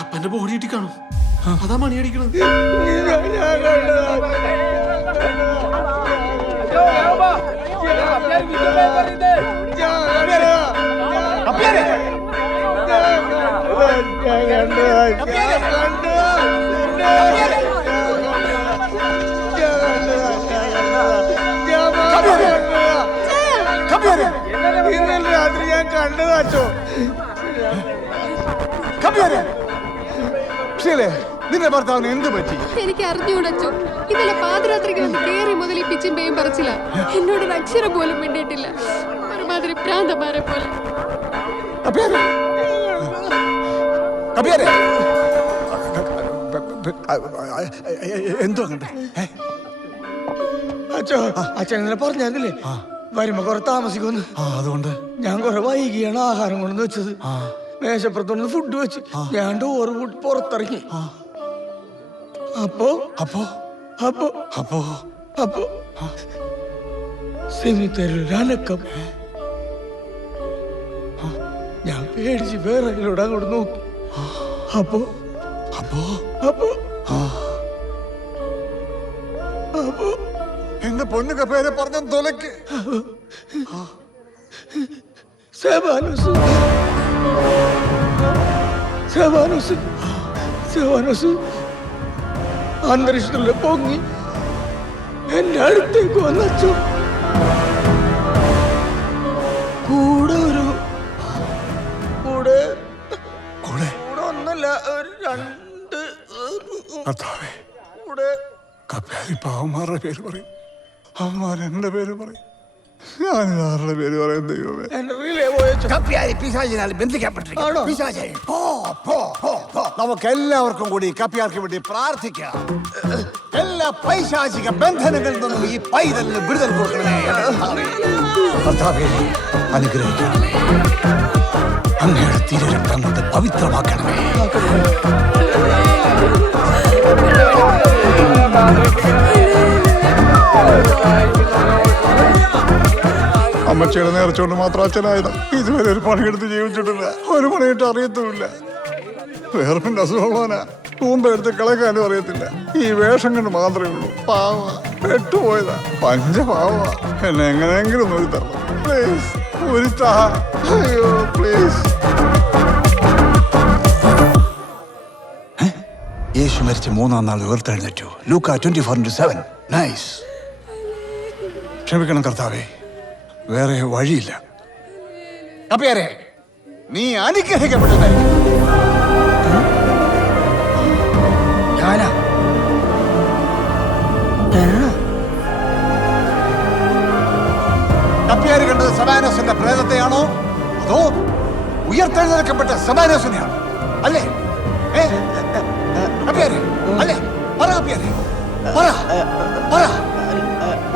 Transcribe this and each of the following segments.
അപ്പന്റെ ബോഡി ഇട്ടി കാണും. അതാ മണി അടിക്കണത്. ഇന്നലെ രാത്രി ഞാൻ കണ്ടതാച്ചോ. നിന്റെ ഭർത്താവിന് എന്ത് പറ്റി? എനിക്ക് അറിഞ്ഞുകൂടച്ചോ. ഇന്നലെ പാതിരാത്രിക്ക് വന്ന് കേറി മുതൽ ഈ പിച്ചും പേയും പറിച്ചില്ല. എന്നോടൊരു അക്ഷരം പോലും വേണ്ടിയിട്ടില്ല. ഒരുമാതിരി പ്രാന്തമാരെ പോലെ. എന്തോ അച്ഛോ, അച്ഛൻ ഇന്നലെ പറഞ്ഞായിരുന്നില്ലേ വരുമ്പോ കുറെ താമസിക്കുമെന്ന്. അതുകൊണ്ട് ഞാൻ കുറെ വൈകിയാണ് ആഹാരം കൊണ്ടെന്ന് വെച്ചത്. മേശപ്പുറത്തൊന്ന് ഫുഡ് വെച്ച് ഞാൻ ഡോറ് കൂട്ടി പുറത്തിറങ്ങി. അപ്പോ സെമിത്തേരിലൊരനക്കം. ഞാൻ പേടിച്ച് വേറെ അങ്ങോട്ട് നോക്കി. അപ്പോ എന്റെ പൊന്നു കപ്പേരെ പറഞ്ഞ തൊലക്ക്. അന്തരീക്ഷത്തിലെ പൊങ്ങി എന്റെ അടുത്തേക്ക് വന്നു. കൂടെ ഒന്നല്ല, ഒരു രണ്ട് കപ്പേരി പാവന്മാരുടെ പേര് പറയും, അവന്മാർ എന്റെ പേര് പറയും, ഞാനിതാരുടെ പേര് പറയും. ദൈവമേ, നമുക്ക് എല്ലാവർക്കും കൂടി കപ്പ്യാർക്ക് വേണ്ടി പ്രാർത്ഥിക്കാം. എല്ലാ പൈശാചിക ബന്ധനങ്ങളിൽ നിന്നും ഈ പൈതലിന് വിടുതൽ കൊടുക്കണമേ. കർത്താവേ, അനുഗ്രഹിക്കണമേ. അങ്ങയുടെ തിരുരക്തം കൊണ്ട് പവിത്രമാക്കണമേ. അമ്മച്ചിയുടെ നേർച്ചുകൊണ്ട് മാത്രം അച്ഛനായതാ. ഇതുവരെ ഒരു പണിയെടുത്ത് ജീവിച്ചിട്ടില്ല, ഒരു പണിയിട്ട് അറിയത്തുമില്ല. വേർപ്പിന്റെ അസുഖമുള്ളവനാ, തൂമ്പെടുത്ത് കളക്കാനും അറിയത്തില്ല. ഈ വേഷം കൊണ്ട് മാത്രമേ ഉള്ളൂ. പാവ പെട്ടുപോയതാ, പഞ്ചപാവ. എന്നെ എങ്ങനെയെങ്കിലും ഒരു തരണം പ്ലീസ്, ഒരു അയ്യോ പ്ലീസ്. യേശു മരിച്ച 3-ാം നാൾ ഉയർത്തെഴുന്നേറ്റു. ലൂക്ക 24:7. നൈസ്. ക്ഷമിക്കണം കർത്താവേ, വേറെ വഴിയില്ല. കപ്പ്യാരെ, നീ അനുഗ്രഹിക്കപ്പെട്ടതായി. കപ്പ്യാര് കണ്ടത് സെബാനോസിന്റെ പ്രേതത്തെയാണോ അതോ ഉയർത്തെഴുന്നേൽക്കപ്പെട്ട സെബാനോസിനെയാണോ? അല്ലേ കപ്പ്യാരെ? അല്ലേ? പറ കപ്പ്യാരെ, പറ.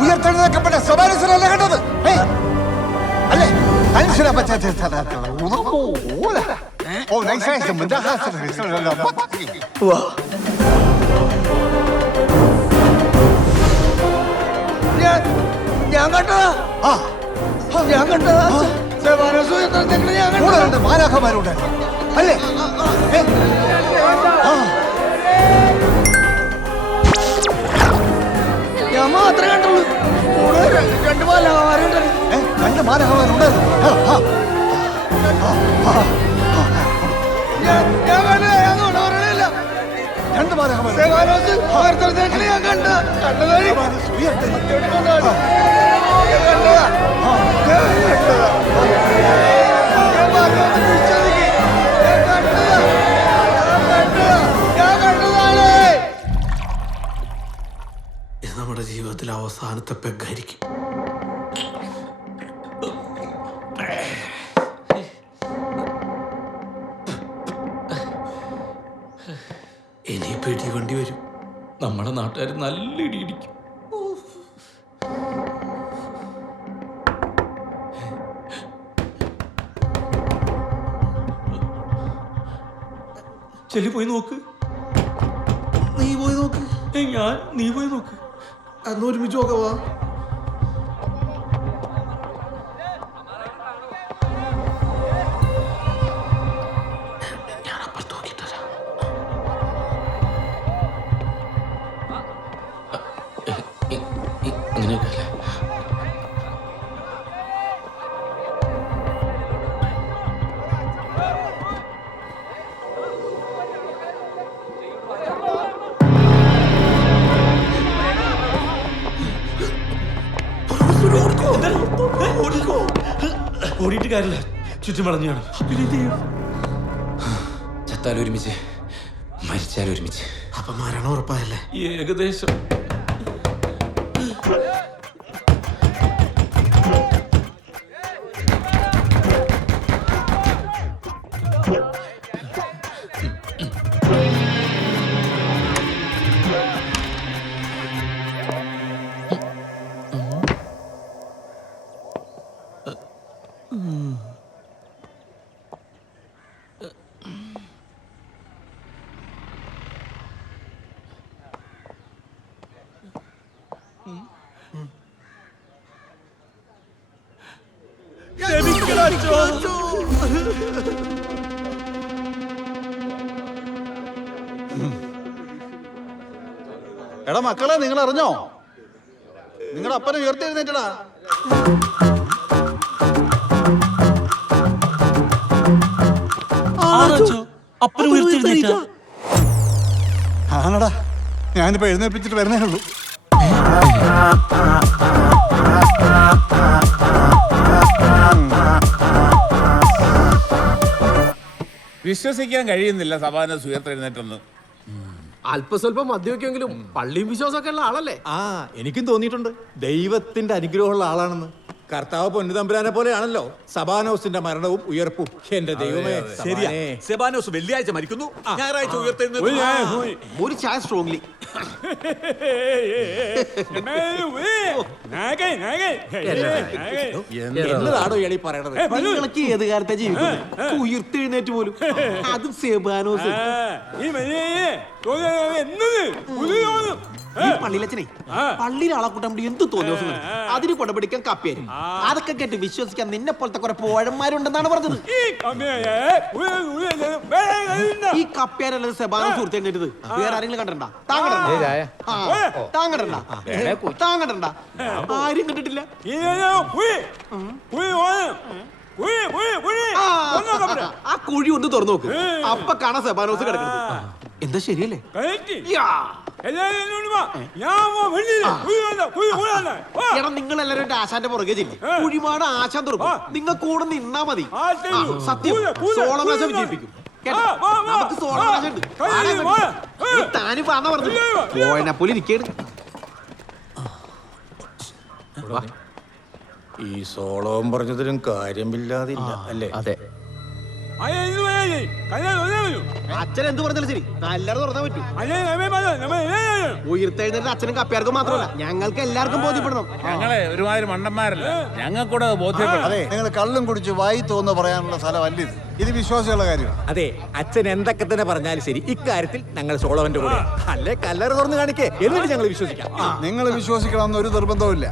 ഉയർത്തെഴുന്നേൽക്കപ്പെട്ട സെബാനോസിനല്ലേ കണ്ടത്? അല്ലേ? ഞാൻ കണ്ടതാ. മാലാഖമാരുണ്ട് അല്ലേ? ഞാൻ മാത്രമേ കണ്ടുള്ളൂ. കൂടെ 2 മാലാഖമാരുണ്ട്. 2 മാലാഖമാരുണ്ട്. ഞാൻ കണ്ടില്ല. 2 മാലാഖമാർ. ഞാൻ കണ്ടതായി. ഇത് നമ്മുടെ ജീവിതത്തിലെ അവസാനത്തെ പെഗ്ഗായിരിക്കും. ഇനിയിപ്പോ ഇടിവണ്ടി വരും. നമ്മുടെ നാട്ടുകാർ നല്ല ഇടിയിടിക്കും. ചെല്ലി പോയി നോക്ക്. നീ പോയി നോക്ക്. നീ പോയി നോക്ക്. അന്ന് ഒരുമിച്ച് നോക്കവാ. ഞാൻ അപ്പുറത്ത് നോക്കിത്തരാം. ഇങ്ങനെയൊക്കെ അല്ലേ? ഓടിയിട്ട് കാര്യമില്ല, ചുറ്റും വളഞ്ഞു കാണും. ചത്താലും ഒരുമിച്ച്, മരിച്ചാലും ഒരുമിച്ച്. അപ്പൊ മരണം ഉറപ്പായല്ലേ? ഏകദേശം. എടാ മക്കളെ, നിങ്ങൾ അറിഞ്ഞോ? നിങ്ങളുടെ അപ്പനെ ഉയർത്തെഴുന്നേറ്റടാ. ആണടാ, ഞാനിപ്പോ എഴുന്നേൽപ്പിച്ചിട്ട് വരുന്നേ ഉള്ളൂ. വിശ്വസിക്കാൻ കഴിയുന്നില്ല സഭാനസ് ഉയർത്തെഴുന്നേറ്റെന്ന്. അല്പസ്വല്പം മദ്യമൊക്കെങ്കിലും പള്ളിയും വിശ്വാസമൊക്കെ ഉള്ള ആളല്ലേ? എനിക്കും തോന്നിയിട്ടുണ്ട് ദൈവത്തിന്റെ അനുഗ്രഹമുള്ള ആളാണെന്ന്. കർത്താവ് പൊന്നുതമ്പുരാനെ പോലെയാണല്ലോ സബാനോസിന്റെ മരണവും ഉയർപ്പും. എന്റെ ദൈവമേ, ശരിയാ, സെബാനോസ് വെള്ളിയാഴ്ച മരിക്കുന്നു, ഞായറാഴ്ച ഉയർത്തെഴുന്നേൽക്കുന്നു. ഒരു ചായ സ്ട്രോങ്ലി. എന്നതാണോ എളി പറയണത്? നിങ്ങൾക്ക് ഏത് കാലത്തെ ജീവിക്കുന്നത്? ഉയർത്തെഴുന്നേറ്റ് പോലും, അതും സെബാനോസ്. ഈ പള്ളിയിലച്ചനെ പള്ളിയിൽ ആളെ കൂട്ടാൻ വേണ്ടി എന്ത് തോന്നിയ അതിന് കൊടപിടിക്കാൻ കപ്പേരും. അതൊക്കെ കേട്ട് വിശ്വസിക്കാൻ നിന്നെ പോലത്തെ കുറെ പോഴന്മാരുണ്ടെന്നാണ് പറഞ്ഞത്. ഈ കപ്പേരല്ലത് സെബാനോ സുഹൃത്തേണ്ടത് വേറെ ആരെങ്കിലും കണ്ടിട്ടുണ്ടാ? താങ്കണ്ട ആരും കണ്ടിട്ടില്ല. ആ കുഴി ഒന്ന് തുറന്നു നോക്ക്, അപ്പൊ കാണാ സെബാനോസ് കിടക്കുന്നത്. എന്താ ശരിയല്ലേ? എടാ, നിങ്ങൾ എല്ലാവരും ആശാന്റെ പുറകെ ചെല്ലി കുഴിമാട് ആശാൻ തുറക്കും. നിങ്ങൾ കൂടെ നിന്നാ മതി. സത്യം, സോളനാശ വിജയിപ്പിക്കും. നമുക്ക് സോളനാശ ഉണ്ട്. താന് പറഞ്ഞ പറഞ്ഞു പോയനെപ്പോലെ ഇരിക്കേണ്. ഈ സോളവും പറഞ്ഞതിലും കാര്യമില്ലാതില്ല അല്ലേ? അതെ, അച്ഛൻ എന്ത് പറഞ്ഞാലും ശരി, നല്ലത് തുറന്നാൻ പറ്റൂ. ഉയർത്തെഴുന്നേറ്റ് അച്ഛനും കപ്പയാർക്കും മാത്രമല്ല ഞങ്ങൾക്ക് എല്ലാവർക്കും ബോധ്യപ്പെടണം. ഞങ്ങളെ ഒരുമാതിരി മണ്ടന്മാരല്ല, ഞങ്ങൾക്കൂടെ ബോധ്യപ്പെടും. അതെ, നിങ്ങൾ കള്ളും കുടിച്ച് വായി തോന്നുന്നു പറയാനുള്ള സ്ഥലമല്ല ഇത്. ഇത് വിശ്വാസികളുടെ കാര്യമാണ്. അതെ, അച്ഛൻ എന്തൊക്കെ തന്നെ പറഞ്ഞാലും ശരി, ഇക്കാര്യത്തിൽ ഞങ്ങൾ സോളവന്റെ കൂടെ. അല്ലെ കല്ലറ തുറന്ന് കാണിക്കേ, എന്നിട്ട് ഞങ്ങൾ വിശ്വസിക്കാം. നിങ്ങൾ വിശ്വസിക്കണമെന്ന് ഒരു നിർബന്ധവുമില്ല.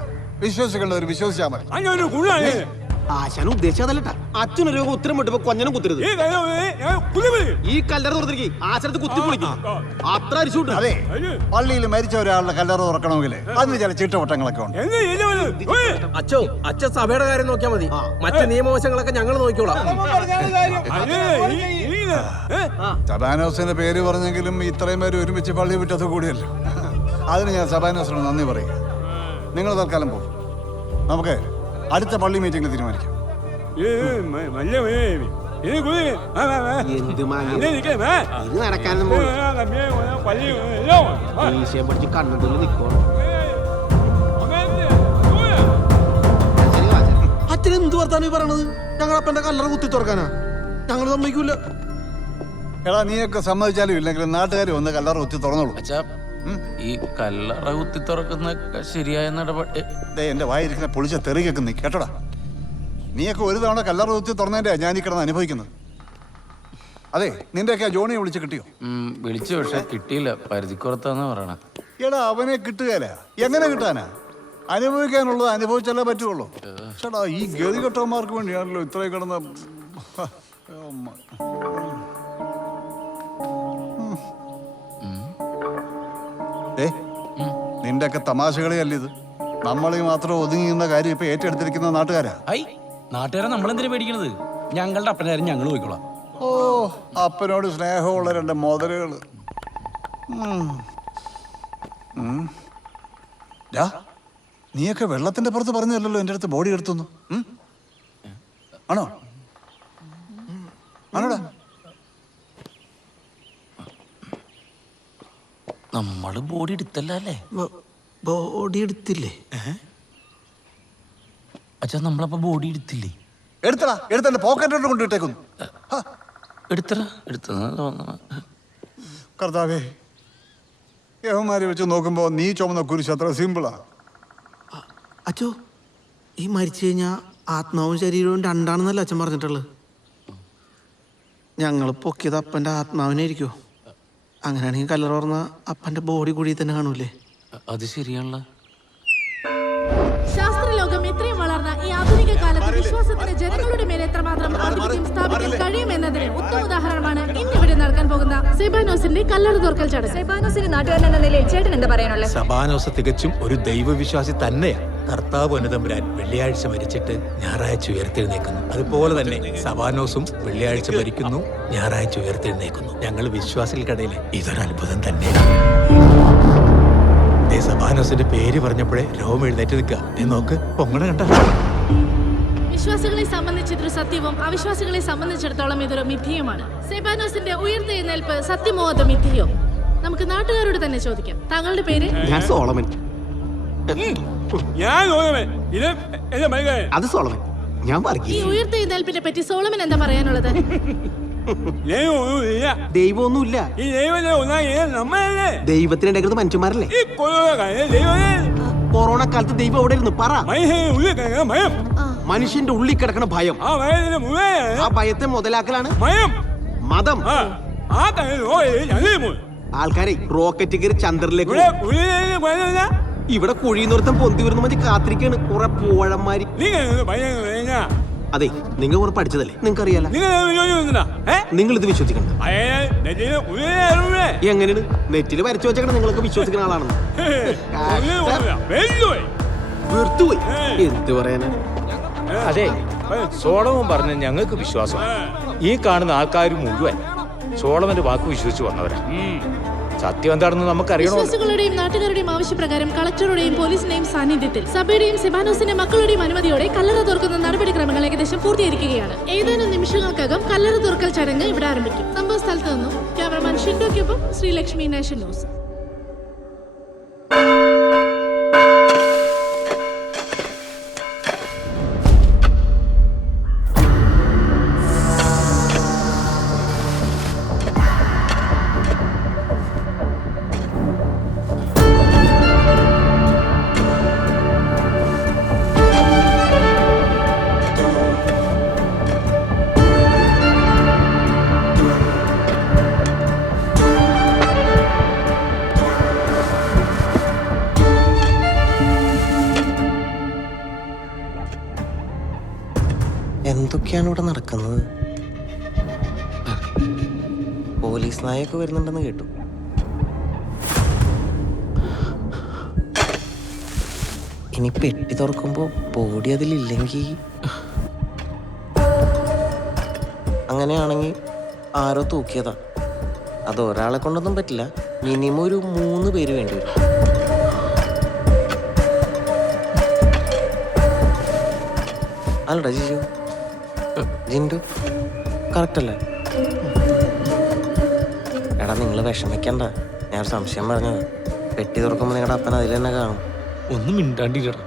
വിശ്വസിക്കേണ്ടവർ വിശ്വസിച്ചാൽ മതി. ആശാനും ഉദ്ദേശിച്ചതല്ലട്ടാ. അച്ഛനൊരു ഉത്തരം വിട്ടപ്പോ കൊഞ്ഞനും കുത്തരുത്. ഈ കല്ലറ തുറന്നിരിക്കും, ആശാനത്ത് കുത്തി പൊളിക്കും. അത്ര അരിച്ചുണ്ട്. അതെ, പള്ളിയിൽ മരിച്ച ഒരാളുടെ കല്ലറ തുറക്കണമെങ്കിൽ അതിന് ചില ചിട്ടവട്ടങ്ങളൊക്കെ ഉണ്ട്. അച്ഛൻ സഭയുടെ കാര്യം നോക്കിയാൽ മതി, മറ്റു നിയമവശങ്ങളൊക്കെ ഞങ്ങൾ നോക്കിക്കോളാം. സബാനോസിന്റെ പേര് പറഞ്ഞെങ്കിലും ഇത്രയും പേര് ഒരുമിച്ച് പള്ളി വിട്ടത് കൂടിയല്ലോ. അതിന് ഞാൻ സബാനോസിനോട് നന്ദി പറയും. നിങ്ങൾ തൽക്കാലം പോകും, നമുക്ക് അടുത്ത പള്ളി മീറ്റിംഗിൽ തീരുമാനിക്കാം. ഇത് നടക്കാനും പഠിച്ച് കണ്ണുകളിൽ നിൽക്കോ. അച്ഛൻ എന്ത് വർത്താനം പറയണത്? ഞങ്ങളപ്പന്റെ കല്ലറ കുത്തി തുറക്കാനാ? ഞങ്ങൾ സമ്മതിക്കൂല. എടാ, നീയൊക്കെ സമ്മതിച്ചാലും ഇല്ലെങ്കിലും നാട്ടുകാർ വന്ന് കല്ലറ കുത്തി തുറന്നോളൂ. ഈ കല്ലറ കുത്തി തുറക്കുന്നൊക്കെ ശരിയായ നടപടി. എന്റെ വായിരിക്കുന്ന പൊളിച്ച തെറി കേൾക്കുന്നേ കേട്ടോടാ. നീയൊക്കെ ഒരു തവണ കല്ലറ കുത്തി തുറന്നതിന്റെ ഞാൻ ഈ കിടന്ന് അനുഭവിക്കുന്നത്. അതെ, നിന്റെയൊക്കെ ജോണിയെ വിളിച്ച് കിട്ടിയോ? വിളിച്ചു, പക്ഷെ കിട്ടിയില്ല. പരിധിക്കുറത്താന്ന് പറയണ. എടാ, അവനെ കിട്ടുകയല്ല. എങ്ങനെ കിട്ടാനാ? അനുഭവിക്കാനുള്ളത് അനുഭവിച്ചല്ലേ പറ്റുള്ളൂ. ചേട്ടാ, ഈ ഗതികെട്ടവന്മാർക്ക് വേണ്ടിയാണല്ലോ ഇത്രയും കിടന്ന. നിന്റെ ഒക്കെ തമാശകളെയല്ല ഇത്. നമ്മളീ മാത്രം ഒതുങ്ങിയുന്ന കാര്യം ഇപ്പൊ ഏറ്റെടുത്തിരിക്കുന്ന നാട്ടുകാരാ. ഐ നാട്ടുകാരെ നമ്മളെന്തിനാ പേടിക്കണത്? ഞങ്ങളുടെ അപ്പനാരും ഞങ്ങൾ പോയിക്കോളാം. ഓ, അപ്പനോട് സ്നേഹമുള്ള രണ്ട് മുതലുകള്. നീയൊക്കെ വെള്ളത്തിന്റെ പുറത്ത് പറഞ്ഞല്ലോ എൻ്റെ അടുത്ത് ബോഡി എടുത്തുന്നു. ആണോ? ആണോടാ? നമ്മള് ബോഡി എടുത്തല്ലേ? ബോഡി എടുത്തില്ലേ? അച്ഛാ നമ്മളപ്പോ ബോഡി എടുത്തില്ലേ? എടുത്തടാ, എടുത്തന്റെ പോക്കറ്റിലോട്ട് കൊണ്ടിട്ടേക്കുന്നു. കർത്താവേ, യഹോമാരെ വെച്ച് നോക്കുമ്പോ നീ ചുമന്ന കുരിശ് അത്ര സിമ്പിളാ. അച്ഛോ, ഈ മരിച്ചു കഴിഞ്ഞാ ആത്മാവും ശരീരവും രണ്ടാണെന്നല്ല അച്ഛൻ പറഞ്ഞിട്ടുള്ളത്. ഞങ്ങൾ പൊക്കിയത് അപ്പൻ്റെ ആത്മാവിനായിരിക്കോ? അങ്ങനെയാണെങ്കിൽ കല്ലറ അപ്പൻ്റെ ബോഡി കൂടി തന്നെ കാണൂലേ? അത് ശരിയാണല്ലോ. ശാസ്ത്രലോകം ഇത്രയും വളർന്ന ഈ ആധുനിക കാലത്ത് വിശ്വാസത്തിന് ജനങ്ങളുടെ മേൽ എത്രമാത്രം ആധിപത്യം സ്ഥാപിക്കാൻ കഴിയുമെന്നതിന് ഉത്തമ ഉദാഹരണമാണ് ഇന്നിവിടെ നടക്കാൻ പോകുന്ന സെബാനോസിന്റെ കല്ലറ തുറക്കൽ ചടങ്ങ്. സെബാനോസിന്റെ നാട്ടുകാരൻ എന്ന നിലയിൽ ചേട്ടൻ എന്താ പറയാനുള്ളത്? സബാനോസ് തികച്ചും ഒരു ദൈവവിശ്വാസി തന്നെയാണ്. കർത്താവ് പൊന്നുതമ്പുരാൻ വെള്ളിയാഴ്ച മരിച്ചിട്ട് ഞായറാഴ്ച ഉയർത്തെഴുന്നേക്കുന്നു. അതുപോലെ തന്നെ സബാനോസും വെള്ളിയാഴ്ച മരിക്കുന്നു, ഞായറാഴ്ച ഉയർത്തെഴുന്നേക്കുന്നു. ഞങ്ങൾ വിശ്വാസികൾക്കിടയിൽ ഇതൊരു അത്ഭുതം തന്നെയാണ്. സബാനോസിന്റെ പേര് പറഞ്ഞപ്പോഴേ രോമം എഴുന്നേറ്റ് നിൽക്കുക. നോക്ക്, പൊങ്ങണ കണ്ട. വിശ്വാസികളെ സംബന്ധിച്ചിതൊരു സത്യവും അവിശ്വാസികളെ സംബന്ധിച്ചിടത്തോളം ഇതൊരു മിഥ്യയുമാണ്. സെബാനോസിന്റെ ഉയർത്തെഴുന്നേൽപ്പ് സത്യമോ അതോ മിഥ്യയോ? നമുക്ക് നാട്ടുകാരോട് തന്നെ ചോദിക്കാം. താങ്കളുടെ പേര്? ഞാൻ സോളമൻ. അത് സോളമൻ. ഞാൻ ഈ ഉയർത്തെഴുന്നേൽപ്പിനെ പറ്റി സോളമൻ എന്താ പറയാനുള്ളത്? ദൈവമൊന്നുമില്ല. ദൈവത്തിനുണ്ടാക്കുന്നത് മനുഷ്യന്മാരല്ലേ? കൊറോണ കാലത്ത് ദൈവം എവിടെ ഇരുന്നു പറ? മനുഷ്യന്റെ ഉള്ളിൽ കിടക്കണ ഭയം, ആ ഭയത്തെ മുതലാക്കലാണ് മതം. ആൾക്കാരെ റോക്കറ്റ് കയറി ചന്ദ്രനിലേക്ക്, ഇവിടെ കുഴിയുന്നോർത്തം പൊന്തി വരുന്ന മതി കാത്തിരിക്കാണ് കുറെ പൂഴന്മാര്. അതെ, നിങ്ങൾ കുറെ പഠിച്ചതല്ലേ, നിങ്ങൾക്ക് അറിയാലോ. നിങ്ങൾ ഇത് വിശ്വസിക്കണ്ട. എങ്ങനെയാണ് നെറ്റില് വരച്ചു വെച്ചേക്കണം നിങ്ങളൊക്കെ വിശ്വസിക്കുന്ന ആളാണെന്ന്? വെറുത്തുപോയി. എന്ത് പറയാനാ? അതെ, സോളമൻ പറഞ്ഞ ഞങ്ങൾക്ക് വിശ്വാസം. ഈ കാണുന്ന ആൾക്കാർ മുഴുവൻ സോളമന്റെ വാക്ക് വിശ്വസിച്ച് വന്നവരാ. സത്യം എന്താണെന്ന് നമുക്കറിയണോ? വിശ്വാസികളുടെയും നാട്ടുകാരുടെയും ആവശ്യപ്രകാരം കളക്ടറുടെയും പോലീസിന്റെയും സാന്നിധ്യത്തിൽ സഭയുടെയും സെബാനോസിന്റെ മക്കളുടെയും അനുമതിയോടെ കല്ലറ തുറക്കുന്ന നടപടിക്രമങ്ങൾ ഏകദേശം പൂർത്തീകരിക്കുകയാണ്. ഏതാനും നിമിഷങ്ങൾക്കകം കല്ലറ തുറക്കൽ ചടങ്ങ് ഇവിടെ ആരംഭിക്കും. സംഭവ സ്ഥലത്ത് നിന്നും ക്യാമറമാൻ ഷിൻഡോയ്ക്കൊപ്പം ശ്രീലക്ഷ്മി, നാഷൻ ന്യൂസ്. എന്തൊക്കെയാണ് ഇവിടെ നടക്കുന്നത്? പോലീസ് നായൊക്കെ വരുന്നുണ്ടെന്ന് കേട്ടു. ഇനി പെട്ടി തുറക്കുമ്പോ ബോഡി അതിലില്ലെങ്കിൽ, അങ്ങനെയാണെങ്കിൽ ആരോ തൂക്കിയതാ. അത് ഒരാളെ കൊണ്ടൊന്നും പറ്റില്ല, മിനിമം ഒരു 3 പേര് വേണ്ടി വരും. അല്ലടാ ജിജു, ജിൻഡു കറക്റ്റ് അല്ലേ? എടാ നിങ്ങൾ വിഷമിക്കണ്ട, ഞാനൊരു സംശയം പറഞ്ഞത്. പെട്ടി തുറക്കുമ്പോൾ നിങ്ങളുടെ അപ്പൻ അതിൽ തന്നെ കാണും. ഒന്നും മിണ്ടാണ്ടിരിക്കട.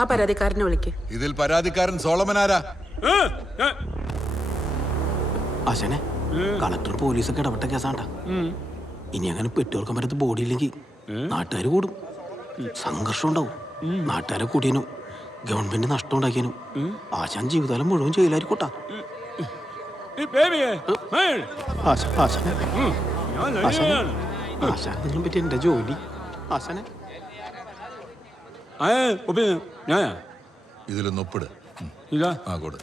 ആ പരാതിക്കാരനെ വിളിക്ക്. ഇതിൽ പരാതിക്കാരൻ സോളമനാരാ? ആശാനെ, കളക്ടർ പോലീസൊക്കെ ഇടപെട്ട കേസാണ്ടാ. ഇനി അങ്ങനെ പെട്ടുകൊടുക്കാൻ പറ്റാത്ത ബോഡി ഇല്ലെങ്കിൽ നാട്ടുകാർ കൂടും, സംഘർഷം ഉണ്ടാവും. നാട്ടുകാരെ കൂടിയനും ഗവൺമെന്റ് നഷ്ടം ഉണ്ടാക്കിയനും ആശാൻ ജീവിതകാലം മുഴുവൻ ജയിലായിരിക്കോട്ടാ. ആശാനെ പറ്റി എന്റെ ജോലി. ആശാനെ ഇതിലൊന്ന് ഒപ്പിട്. ആ കൊടു.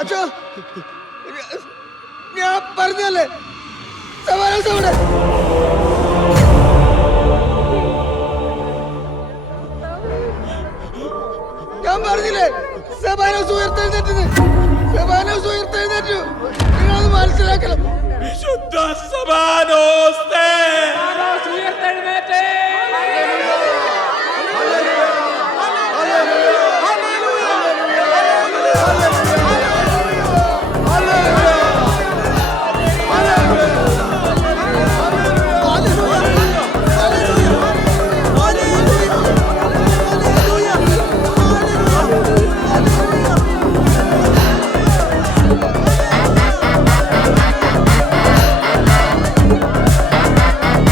അച്ഛാ, ഞാൻ പറഞ്ഞല്ലേ സവാനോസ് അവിടെ. ഞാൻ പറഞ്ഞില്ലേ സവാനോസ് ഉയർത്തെഴുന്നേറ്റത്. സവാനോസ് ഉയർത്തെഴുന്നേറ്റു. നിങ്ങളത് മനസ്സിലാക്കണം.